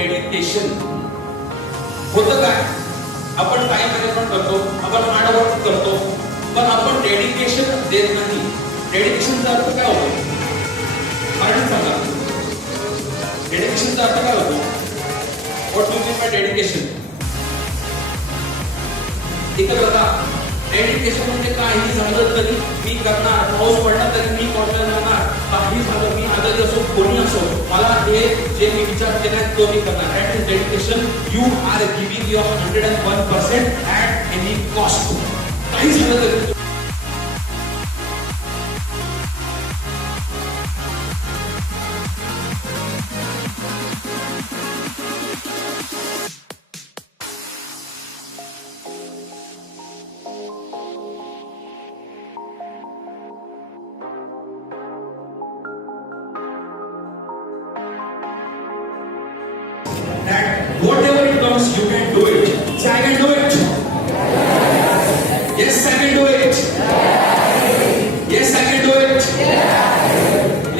Dedication. होतं काय, आपण टाइम मॅनेजमेंट करतो, आपण हार्डवर्क करतो, पण आपण डेडिकेशन देत नाही. डेडिकेशनचा अर्थ काय होतो मराठीत सांगा. डेडिकेशनचा अर्थ काय होतो? What you mean by dedication? इकडे बघा, डेडिकेशन म्हणजे काही झालं तरी मी करणार, पाऊस पडला तरी मी कॉलेजला जाणार, काही झालं मी आजारी असो कोणी असो, मला हे जे मी विचार केला तो मी करणार. That is dedication. You are giving your 101% at any cost. काही झालं तरी that whatever it comes, you can do it. Say, I can do it. Yes, I can do it. Yes, I can do it.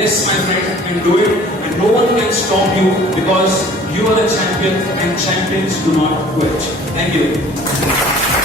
Yes, my friend, I can do it. And no one can stop you because you are a champion and champions do not quit. Thank you.